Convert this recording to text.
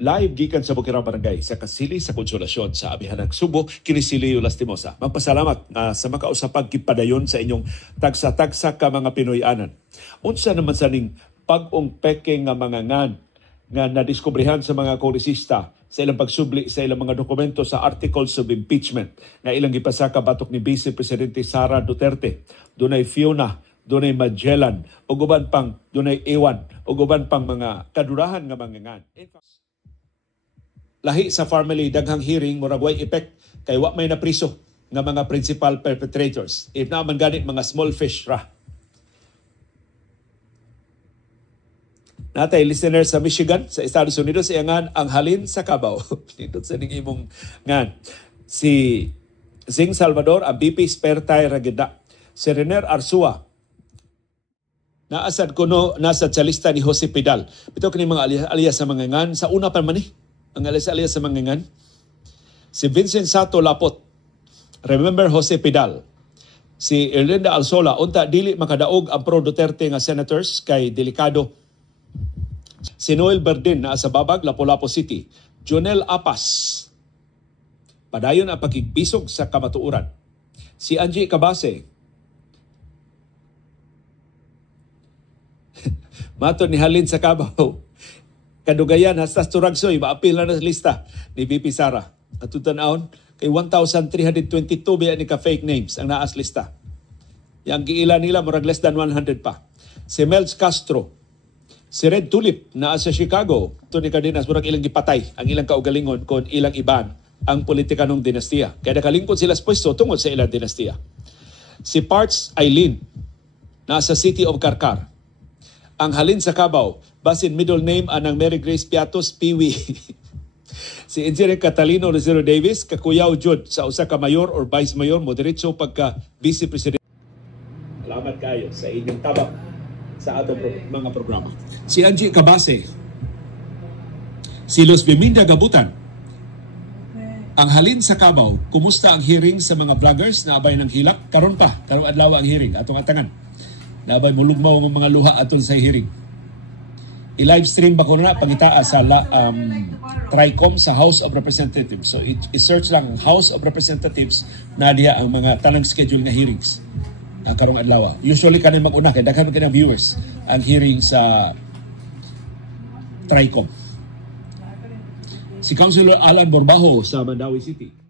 Live gikan sa Bukirang Barangay sa Kasili sa Konsolasyon sa Amihanang Subo, kini si Leo Lastimosa. Magpasalamat sa makausapag kipadayon sa inyong tagsa-tagsa ka mga Pinoyanan. Unsa naman sa ning pag-ong peke nga mga ngan nga nadiskubrihan sa mga kongresista sa ilang pagsubli sa ilang mga dokumento sa articles of impeachment na ilang gipasaka batok ni Vice Presidente Sara Duterte. Dunay Fiona, dunay Magellan, o guban pang dunay Ewan, o guban pang mga kadurahan nga mga ngan. Lahi sa family daghang hearing murag way effect kay wa may napriso nga mga principal perpetrators. If naman gani mga small fish ra. Natay listener sa Michigan, sa Estados Unidos, iyangan ang halin sa Cubao. Nindot sa ning imong ngan. Si Zing Salvador, ang BP Spertay Ragida. Si Rener Arsua, naasad kuno nasa sa lista ni Jose Pidal. Ito kini mga alias sa mga ngan. Sa una pa man ang alias sa mga ngan. Si Vincent Sato Lapot. Remember Jose Pidal. Si Erlinda Alsola, unta dili makadaog ang pro Duterte nga senators kay delikado. Si Noel Berdin na sa Babag, Lapu-Lapu City. Jonel Apas, padayon ang pakigbisog sa kamatuuran. Si Angie Cabase, mato ni halin sa Cubao. Kadugayan, hasta Turagsoy, maapil na sa lista ni VP Sara. At tutanahon, kay 1,322 biya ni ka-fake names ang naas lista. Yang giila nila, murag less than 100 pa. Si Melz Castro, si Red Tulip na sa Chicago, ito ni Cardenas, murag ilang gipatay ang ilang kaugalingon kung ilang iban ang politika ng dinastiya. Kaya nakalingkod sila sa pwesto tungod sa ilang dinastiya. Si Parts Eileen na sa City of Carcar. Ang halin sa Cubao, basin middle name anang Mary Grace Piatos Piwi. Si Engineer Catalino Rizero Davis, kakuyaw jud sa usa ka mayor or vice mayor, moderitso pagka vice president. Salamat kayo sa inyong tabang sa atong mga programa. Si Angie Cabase, si Los Biminda Gabutan, ang halin sa Cubao, kumusta ang hearing sa mga vloggers na abay ng hilak? Karon pa, karong adlaw ang hearing, atong atangan. Na abay mulugmaw ng mga luha aton sa hearing. I-live stream ba ko na pangitaa sa TRICOM sa House of Representatives. So i-search lang House of Representatives na diya ang mga tanang schedule nga hearings. Karong adlaw. Usually kanin mag-una kay daghan ka ng viewers ang hearing sa TRICOM. Si Councilor Alan Borbajo sa Mandawi City.